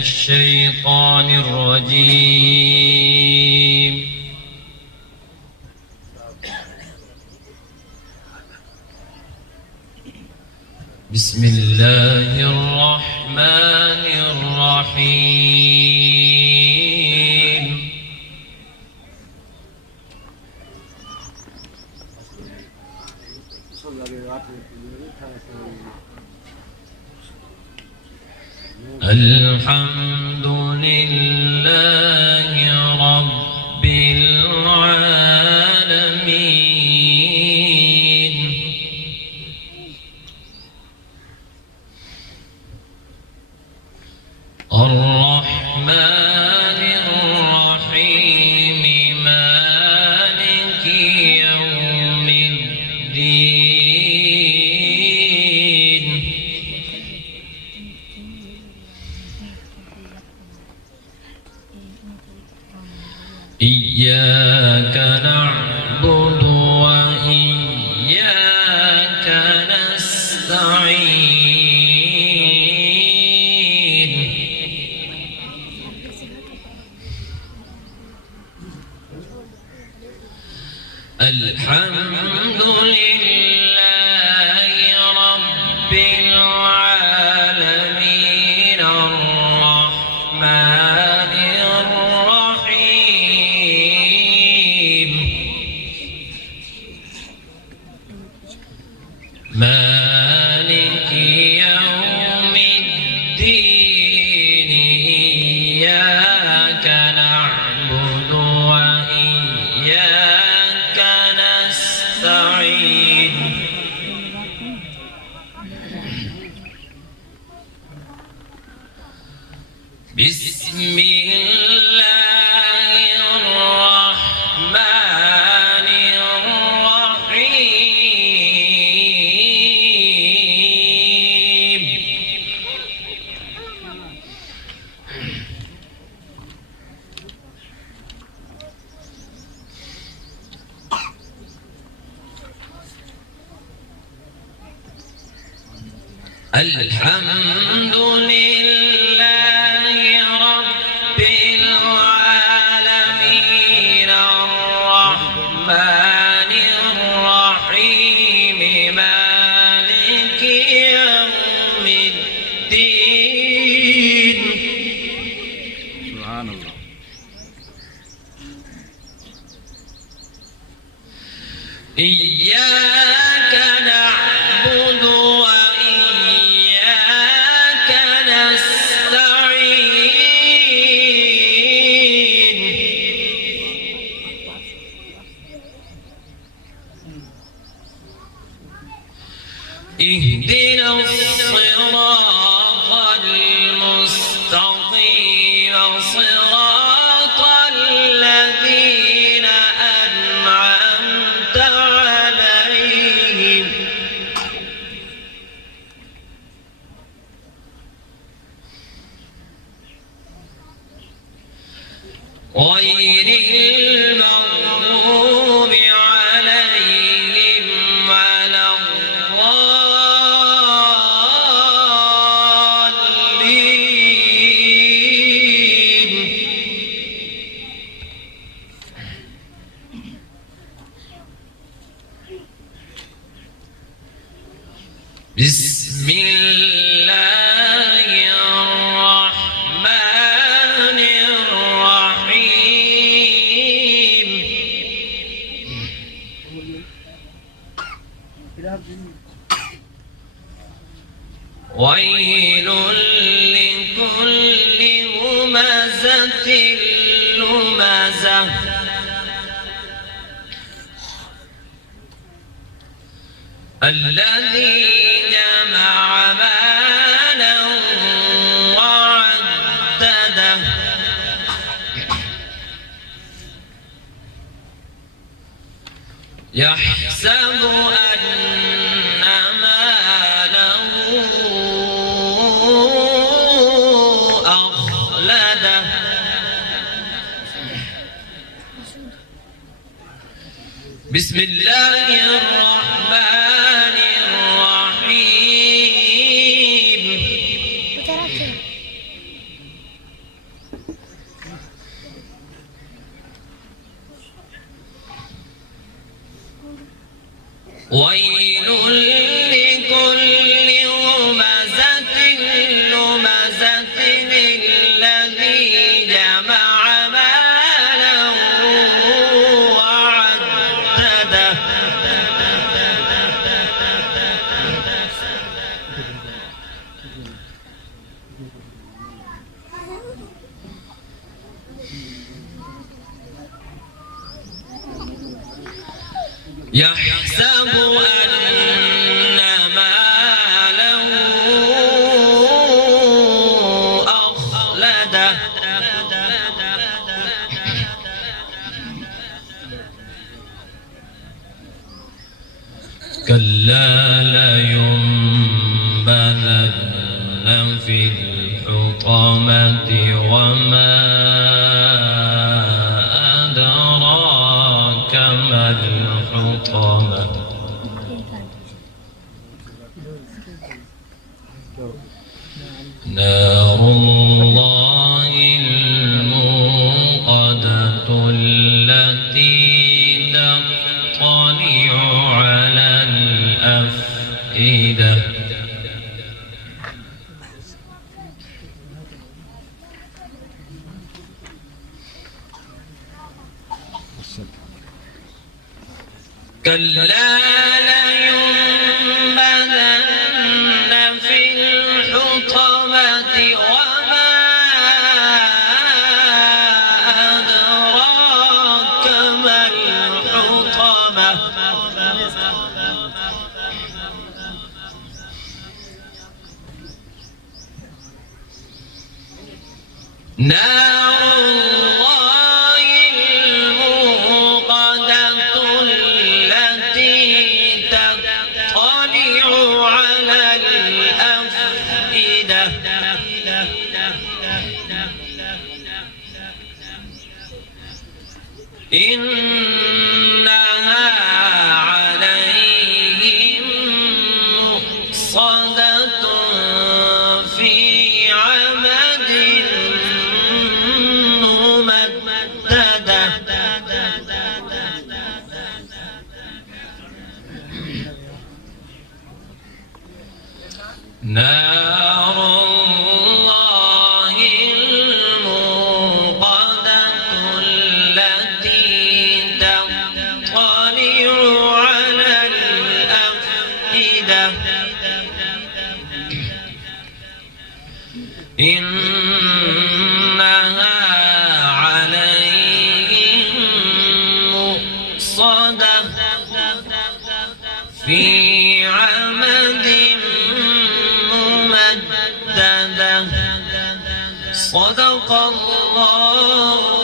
الشيطان الرجيم. بسم الله الرحمن الرحيم. الحمد لله رب العالمين. الرحمن الرحيم مالك يوم الدين. إياك نعبد وإياك نستعين. الحمد لله رب العالمين. الرحمن الرحيم مالك يوم الدين. إياك نعبد وإياك نستعين. بسم الله الرحمن الرحيم. الحمد لله رب العالمين. الرحمن الرحيم مالك يوم الدين. سبحان الله. إياك نعبد وإياك نستعين. اهدنا الصراط المستقيم. صراط الذين أنعمت عليهم غير المغضوب عليهم ولا الضالين. بسم الله الرحمن الرحيم. ويل لكل همزة لمزة. الذي جمع مالا وعدده. يحسب أن ماله أخلده. بسم الله الرحمن الرحيم. ويل لكل همزة لمزة الذي جمع مالا وعدده يحسب أن ماله أخلده كلا لينبذن في الحطمة وما أدراك ما الحطمة نار الله الموقدة التي تطلع على الأفئدة كلا لينبذن في الحطمة وما أدراك ما الحطمة نار الله الموقدة التي تطلع على الأفئدة إنها عليهم مؤصدة في عمد ممددة نار الله الموقدة التي تطلع على الأفئدة إنها عليهم مؤصدة في عمد ممددة صدق الله